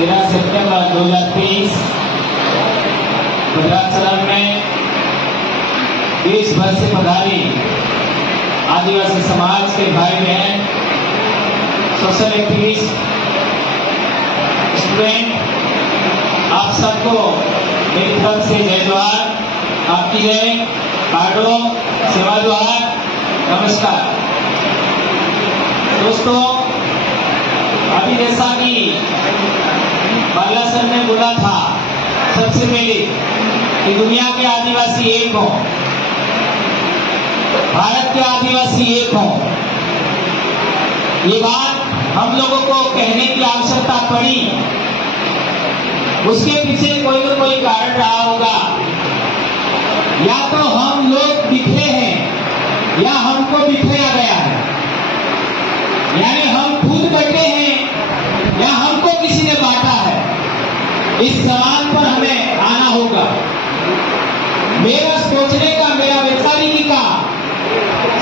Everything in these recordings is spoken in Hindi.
13 सितंबर 2023 भद्राचल में देश भर से पधारे आदिवासी समाज के भाई बहन, सोशल एक्टिविस्ट, स्टूडेंट, आप सबको मेरी तरफ से जय जोहार, आपकी जय, काडो, सेवा जोहार, नमस्कार। दोस्तों, अभी जैसा कि बाला सर ने बोला था सबसे पहले कि दुनिया के आदिवासी एक हों, भारत के आदिवासी एक हों, ये बात हम लोगों को कहने की आवश्यकता पड़ी। उसके पीछे कोई न कोई कारण रहा होगा। या तो हम लोग बिखरे हैं या हमको बिखराया गया है, यानी हम खुद बटे हैं या हमको किसी ने बांटा है। इस सवाल पर हमें आना होगा। मेरा सोचने का, मेरा विचारिकी का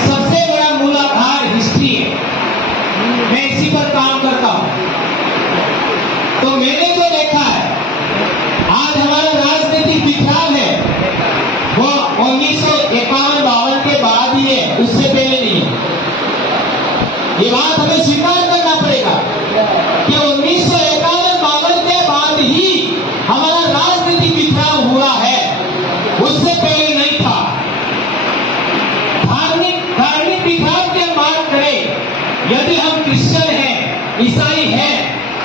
सबसे बड़ा मूलाधार हिस्ट्री है। मैं इसी पर काम करता हूं। तो मैंने जो देखा है, आज हमारा राजनीतिक बिखराव है वो 1951-52 के बाद ही है, उससे पहले नहीं है। ये बात हमें स्वीकार करना पड़ेगा कि 1951-52 के बाद ही हमारा राजनीतिक बिखराव हुआ है, उससे पहले नहीं था। धार्मिक बिखराव की हम बात करें, यदि हम क्रिश्चियन हैं, ईसाई हैं,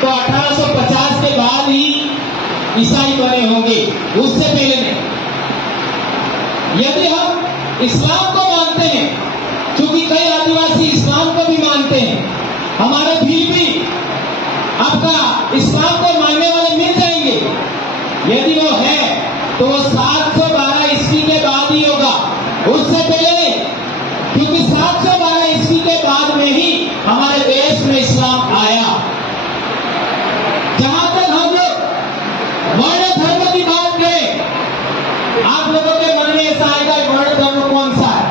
तो 1850 के बाद ही ईसाई बने होंगे, उससे पहले नहीं। यदि हम इस्लाम को मानते हैं, क्योंकि कई आदिवासी इस्लाम को भी मानते हैं, हमारे भी आपका इस्लाम को मानने वाले मिल जाएंगे। यदि वो है तो वो 712 ईस्वी के बाद ही होगा, उससे पहले नहीं। क्योंकि 712 ईस्वी के बाद में ही हमारे देश में इस्लाम आया। जहां तक हम लोग वर्ण धर्म की बात करें, आप लोगों के मन में ऐसा आएगा वर्ण धर्म कौन सा है?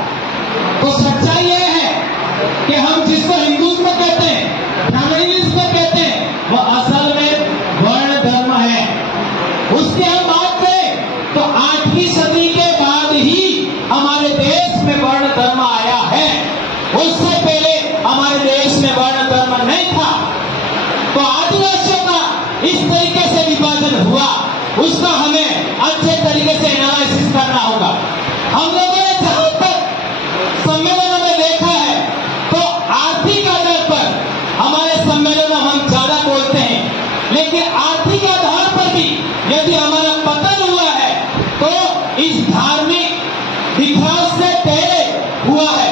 तो सच्चाई यह है कि हम जिसको हिंदुत्व कहते हैं, ब्राह्मणिज्म कहते हैं, वो असल में वर्ण धर्म है। उसकी हम बात करें तो 8वीं सदी के बाद ही हमारे देश में वर्ण धर्म आया है। उससे पहले हमारे देश में वर्ण धर्म नहीं था। तो आदिवासियों का इस तरीके से विभाजन हुआ, उसका हमें अच्छे तरीके से एनालिसिस करना होगा। हम लोगों ने जहां तक सम्मेलनों में देखा है, तो आर्थिक आधार पर हमारे सम्मेलन में हम ज्यादा बोलते हैं, लेकिन आर्थिक आधार पर भी यदि हमारा पतन हुआ है तो इस धार्मिक बिखराव से पहले हुआ है।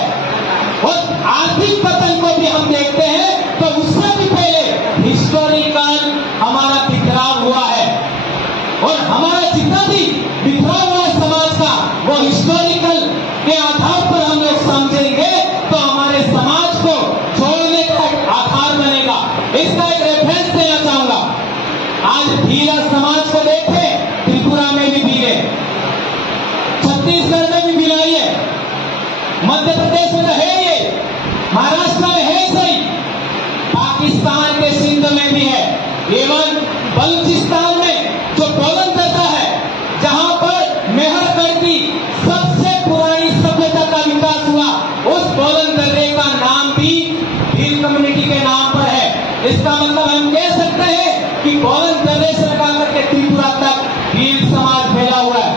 और आर्थिक पतन को भी हम देखते हैं तो उससे भी पहले हिस्टोरिकल हमारा बिखराव हुआ है। और हमारा जितना भी बिखराव हुआ समाज का, वो हिस्टोरिकल के आधार पर हम लोग समझेंगे तो हमारे समाज को छोड़ने का एक आधार बनेगा। इसका एक रेफरेंस देना चाहूंगा। आज भीला समाज को देखें, त्रिपुरा में भी भील है, छत्तीसगढ़ में भी भिलाई है, मध्य प्रदेश में तो है ये, महाराष्ट्र में है सही, पाकिस्तान के सिंध में भी है, एवं बलूचिस्तान में जो बोलन करता है, जहां पर मेहरगढ़ की सबसे पुरानी सभ्यता का विकास हुआ, उस बोलन दर्रे का नाम भी भील कम्युनिटी के नाम पर है। इसका मतलब हम कह सकते हैं कि बोलन दर्रे से लगा करके त्रिपुरा तक भील समाज फैला हुआ है।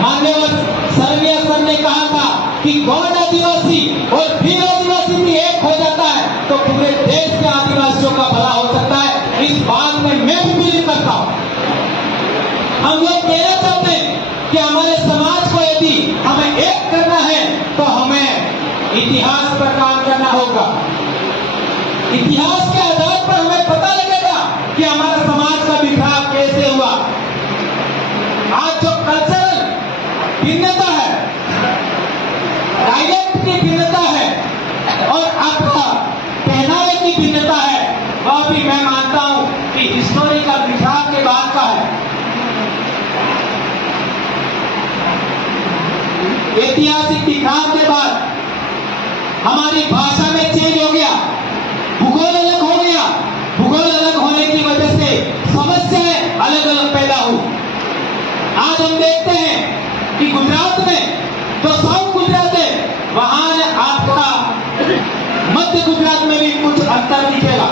मान्यवर सरनिया सर ने कहा था कि गौड़ आदिवासी और भील आदिवासी भी एक हो जाता है तो पूरे देश के आदिवासियों का भला हो सकता है। इस बात में मैं भी बिलीव करता हूं। हम लोग कहना चाहते हैं कि हमारे समाज को यदि हमें एक करना है तो हमें इतिहास पर काम करना होगा। इतिहास के आधार पर हमें पता लगेगा कि हमारा समाज का बिखराव कैसे हुआ। आज जो कल्चरल भिन्नता है, डायलेक्ट की भिन्नता है और आपका पहनावे की भिन्नता है, वह भी मैं मानता हूं कि हिस्टोरिकल बिखराव के बाद का है। ऐतिहासिक बिखराव के बाद हमारी भाषा में चेंज हो गया, भूगोल अलग हो गया। भूगोल अलग होने की वजह से समझ हम देखते हैं कि गुजरात में जो साउथ गुजरात है वहां आपका मध्य गुजरात में भी कुछ अंतर दिखेगा।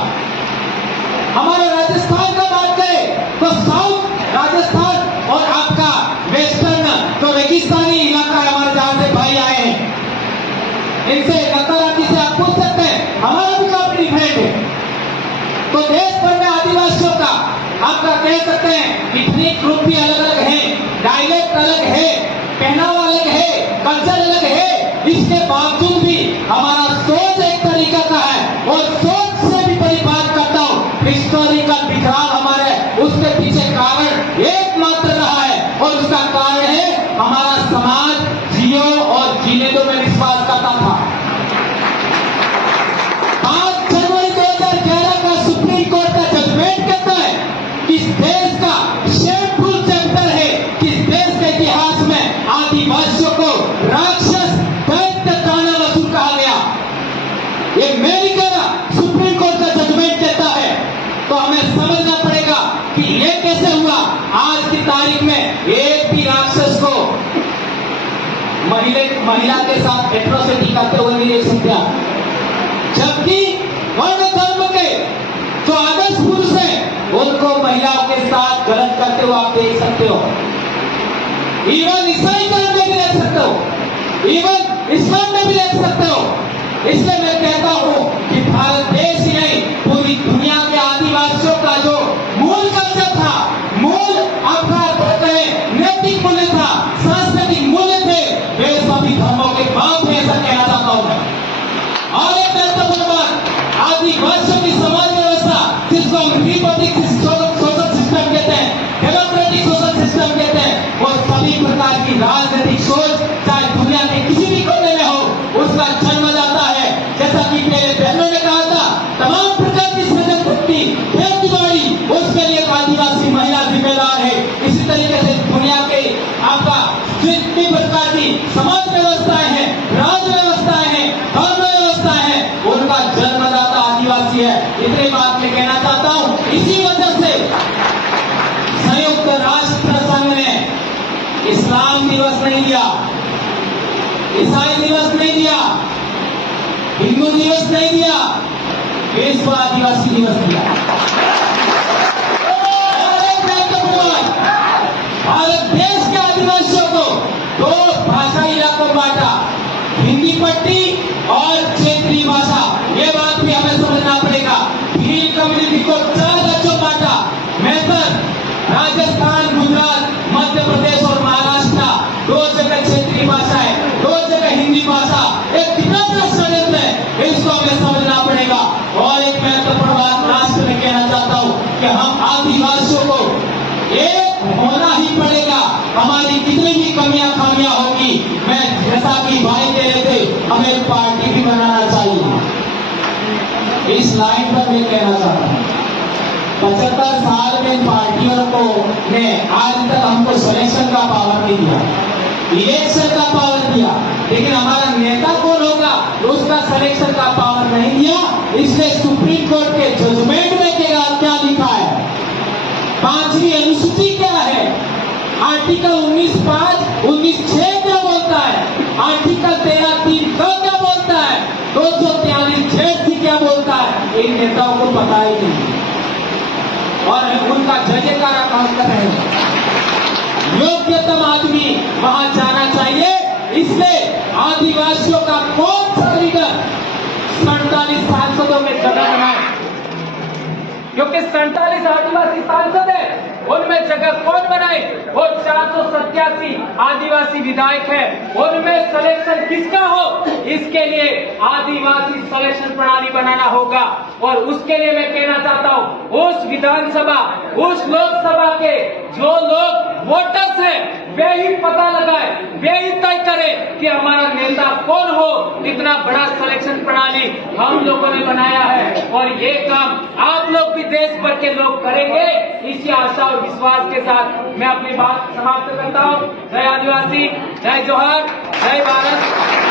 हमारे राजस्थान का बात करें तो साउथ राजस्थान और आपका वेस्टर्न जो रेगिस्तानी इलाका है हमारे जहां से भाई आए हैं, इनसे नकाराती से आप पूछ सकते हैं, हमारा भी काफी डिफरेंट है। तो देश भर में आदिवासियों का आपका कह सकते हैं इतनी ग्रुप भी अलग अलग है, डायलेक्ट अलग है, पहनावा अलग है, कल्चर अलग है, इसके बावजूद भी हमारा सोच एक तरीका का है। और सोच से भी बड़ी बात करता हूं, हिस्टोरिकल बिखराव हमारे उसके पीछे कारण एकमात्र रहा है और उसका कारण है हमारा समाज जियो और जीने दो में विश्वास करता था। 5 जनवरी 2011 का सुप्रीम कोर्ट का जजमेंट कहता है कि इस देश का शेमफुल चैप्टर है कि इस देश के इतिहास में आदिवासियों को राक्षस दैत्य दानव कहा गया। ये मैं नहीं कह रहा, सुप्रीम कोर्ट का जजमेंट कहता है। तो हमें समझना पड़ेगा कि ये कैसे हुआ। आज की तारीख में एक भी राक्षस को महिला के साथ एट्रोसिटी करते हुए नहीं देख सकते आप। जबकि वर्ण धर्म के जो आदर्श पुरुष हैं उनको महिलाओं के साथ गलत करते हुए आप देख सकते हो। इवन ईसाई धर्म में भी देख सकते हो, इवन इस्लाम में भी देख सकते हो। इसलिए मैं कहता हूं कि भारत देश ही नहीं पूरी दुनिया के आदिवासियों का जो मूल कल्चर था, मूल आपका नैतिक मूल्य था, सांस्कृतिक मूल्य थे, वे सभी धर्मों के बाप में ऐसा कहना चाहता हूं मैं। और एक महत्वपूर्ण बात, आदिवासियों की समाज व्यवस्था जिसको हम रिपब्लिक सोशल सिस्टम कहते हैं, डेमोक्रेटिक सोशल सिस्टम कहते हैं, वो सभी प्रकार की राजनीतिक सोच चाहे दुनिया के किसी भी कोने में हो उसका जन्म जाता है। जैसा कि मेरे बहनों ने कहा था, तमाम प्रकार की सृजन शक्ति खेती उसके लिए आदिवासी महिला जिम्मेदार है। इसी तरीके से दुनिया के आपका जितनी प्रकार की समाज व्यवस्थाएं हैं, राज्य व्यवस्थाएं हैं, धर्म व्यवस्थाएं हैं, उनका जन्मदाता आदिवासी है। इतनी बात मैं कहना चाहता हूं। इसी वजह से संयुक्त राष्ट्र संघ ने इस्लाम दिवस नहीं दिया, ईसाई दिवस नहीं दिया, हिंदू दिवस नहीं दिया, विश्व आदिवासी दिवस दिया। और एक महत्वपूर्ण बात, भारत देश के आदिवासियों को 2 भाषाई इलाकों में बांटा, हिंदी पट्टी और क्षेत्रीय भाषा। ये बात भी हमें समझना पड़ेगा। भील कम्युनिटी को 4 राज्यों में बांटा, मैथर, राजस्थान, गुजरात, मध्य प्रदेश और महाराष्ट्र, 2 जगह क्षेत्रीय भाषा है, 2 जगह हिंदी भाषा। एक कितना बड़ा षड्यंत्र है, इसको हमें समझना पड़ेगा। और एक महत्वपूर्ण बात राष्ट्र में कहना चाहता हूं कि हम आदिवासियों को एक होना ही पड़ेगा। हमारी कितनी भी कमियां खामियां होगी, मैं जैसा कि भाई कह रहे थे, हमें एक पार्टी भी बनाना चाहिए। इस लाइन पर मैं कहना चाहता हूं, 75 साल में पार्टियों को ने आज तक हमको सिलेक्शन का पावर नहीं दिया, इलेक्शन का पावर दिया, लेकिन हमारा नेता कौन होगा उसका सिलेक्शन का पावर नहीं दिया। इसलिए सुप्रीम कोर्ट के जजमेंट में क्या लिखा है, 5वीं अनुसूची क्या है, आर्टिकल 19(5), 19(6) क्या बोलता है, आर्टिकल 13(3) क्या बोलता है, 243(6) क्या बोलता है, इन नेताओं को पता ही नहीं और उनका जयकारा कर रहे हैं। योग्यतम आदमी वहां जाना चाहिए। इसलिए आदिवासियों का कौन सा लीडर 47 सांसदों में जगह बनाए, क्योंकि 47 आदिवासी सांसद है, उनमें जगह कौन बनाए? वो 487 आदिवासी विधायक है, उनमें सिलेक्शन किसका हो? इसके लिए आदिवासी सिलेक्शन प्रणाली बनाना होगा। और उसके लिए मैं कहना चाहता हूं, उस विधानसभा, उस लोकसभा के जो लोग वोटर्स हैं, वे ही पता लगाए, वे ही तय करे कि हमारा नेता कौन हो। इतना बड़ा सिलेक्शन प्रणाली हम लोगों ने बनाया है और ये काम आप लोग भी देश भर के लोग करेंगे, इसी आशा और विश्वास के साथ मैं अपनी बात समाप्त करता हूं। जय आदिवासी, जय जोहार, जय भारत।